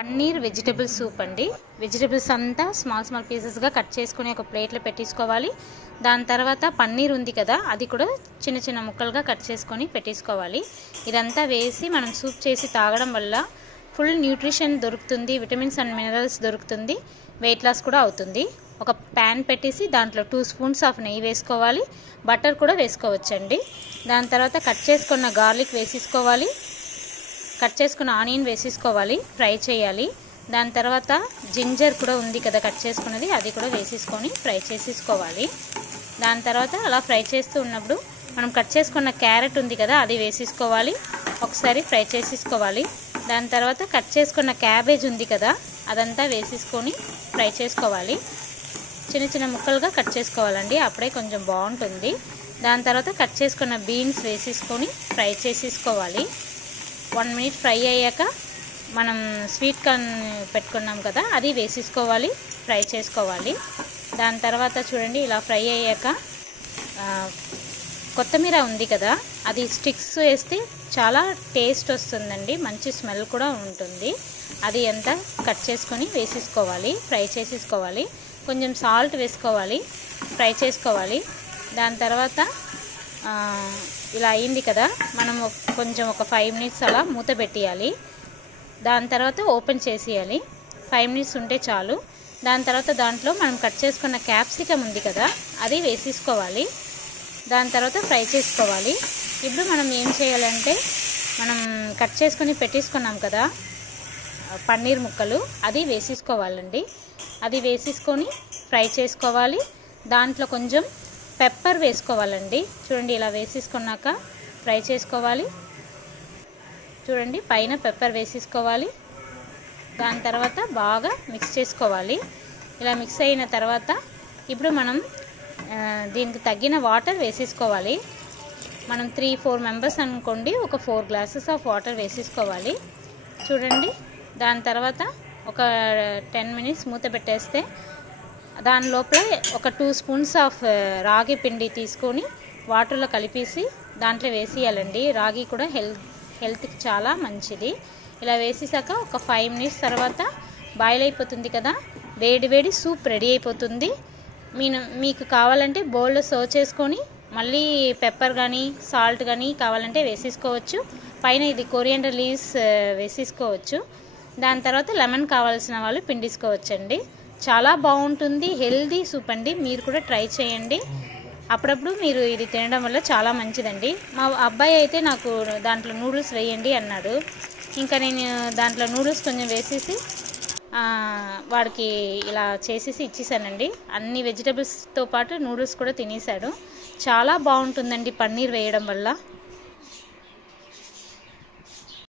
Paneer vegetable soup అండి. Vegetables అంతా small పీసెస్గా కట్ చేసుకుని ఒక ప్లేట్లో పెట్టేసుకోవాలి. దాని తర్వాత పన్నీర్ ఉంది కదా, అది కూడా చిన్న ముక్కలుగా కట్ చేసుకొని పెట్టేసుకోవాలి. ఇదంతా వేసి మనం సూప్ చేసి తాగడం వల్ల ఫుల్ న్యూట్రిషన్ దొరుకుతుంది, విటమిన్స్ అండ్ మినరల్స్ దొరుకుతుంది, వెయిట్ లాస్ కూడా అవుతుంది. ఒక ప్యాన్ పెట్టేసి దాంట్లో 2 స్పూన్స్ ఆఫ్ నెయ్యి వేసుకోవాలి. బటర్ కూడా వేసుకోవచ్చండి. దాని తర్వాత కట్ చేసుకున్న గార్లిక్ వేసేసుకోవాలి. కట్ చేసుకున్న ఆనియన్ వేసేసుకోవాలి, ఫ్రై చేయాలి. దాని తర్వాత జింజర్ కూడా ఉంది కదా కట్ చేసుకున్నది, అది కూడా వేసేసుకొని ఫ్రై చేసేసుకోవాలి. దాని తర్వాత అలా ఫ్రై చేస్తూ ఉన్నప్పుడు మనం కట్ చేసుకున్న క్యారెట్ ఉంది కదా, అది వేసేసుకోవాలి, ఒకసారి ఫ్రై చేసేసుకోవాలి. దాని తర్వాత కట్ చేసుకున్న క్యాబేజ్ ఉంది కదా, అదంతా వేసేసుకొని ఫ్రై చేసుకోవాలి. చిన్న ముక్కలుగా కట్ చేసుకోవాలండి, అప్పుడే కొంచెం బాగుంటుంది. దాని తర్వాత కట్ చేసుకున్న బీన్స్ వేసేసుకొని ఫ్రై చేసేసుకోవాలి. 1 మినిట్ ఫ్రై అయ్యాక మనం స్వీట్ కార్న్ పెట్టుకున్నాం కదా, అది వేసేసుకోవాలి, ఫ్రై చేసుకోవాలి. దాని తర్వాత చూడండి, ఇలా ఫ్రై అయ్యాక కొత్తిమీర ఉంది కదా, అది స్టిక్స్ వేస్తే చాలా టేస్ట్ వస్తుందండి, మంచి స్మెల్ కూడా ఉంటుంది. అది అంతా కట్ చేసుకొని వేసేసుకోవాలి, ఫ్రై చేసేసుకోవాలి. కొంచెం సాల్ట్ వేసుకోవాలి, ఫ్రై చేసుకోవాలి. దాని తర్వాత ఇలా అయింది కదా, మనం కొంచెం ఒక 5 మినిట్స్ అలా మూత పెట్టేయాలి. దాని తర్వాత ఓపెన్ చేసేయాలి. 5 మినిట్స్ ఉంటే చాలు. దాని తర్వాత దాంట్లో మనం కట్ చేసుకున్న క్యాప్సికమ్ ఉంది కదా, అది వేసేసుకోవాలి. దాని తర్వాత ఫ్రై చేసుకోవాలి. ఇప్పుడు మనం ఏం చేయాలంటే, మనం కట్ చేసుకొని పెట్టేసుకున్నాం కదా పన్నీర్ ముక్కలు, అది వేసేసుకోవాలండి. అది వేసేసుకొని ఫ్రై చేసుకోవాలి. దాంట్లో కొంచెం పెప్పర్ వేసుకోవాలండి. చూడండి, ఇలా వేసేసుకున్నాక ఫ్రై చేసుకోవాలి. చూడండి, పైన పెప్పర్ వేసేసుకోవాలి. దాని తర్వాత బాగా మిక్స్ చేసుకోవాలి. ఇలా మిక్స్ అయిన తర్వాత ఇప్పుడు మనం దీనికి తగ్గిన వాటర్ వేసేసుకోవాలి. మనం 3-4 మెంబర్స్ అనుకోండి, ఒక 4 గ్లాసెస్ ఆఫ్ వాటర్ వేసేసుకోవాలి. చూడండి, దాని తర్వాత ఒక 10 మినిట్స్ మూత పెట్టేస్తే దాని లోపల ఒక 2 స్పూన్స్ ఆఫ్ రాగి పిండి తీసుకొని వాటర్లో కలిపేసి దాంట్లో వేసేయాలండి. రాగి కూడా హెల్త్కి చాలా మంచిది. ఇలా వేసేసాక ఒక 5 మినిట్స్ తర్వాత బాయిల్ అయిపోతుంది కదా, వేడి సూప్ రెడీ అయిపోతుంది. మీకు కావాలంటే బౌల్లో సర్వ్ చేసుకొని మళ్ళీ పెప్పర్ కానీ సాల్ట్ కానీ కావాలంటే వేసేసుకోవచ్చు. పైన ఇది కొరియాండర్ లీవ్స్ వేసేసుకోవచ్చు. దాని తర్వాత లెమన్ కావాల్సిన వాళ్ళు పిండేసుకోవచ్చండి. చాలా బాగుంటుంది, హెల్దీ సూప్ అండి. మీరు కూడా ట్రై చేయండి. అప్పుడప్పుడు మీరు ఇది తినడం వల్ల చాలా మంచిదండి. మా అబ్బాయి అయితే నాకు దాంట్లో నూడిల్స్ వేయండి అన్నాడు. ఇంకా నేను దాంట్లో నూడిల్స్ కొంచెం వేసేసి వాడికి ఇలా చేసేసి ఇచ్చేసానండి. అన్ని వెజిటబుల్స్తో పాటు నూడిల్స్ కూడా తినేసాడు. చాలా బాగుంటుందండి పన్నీర్ వేయడం వల్ల.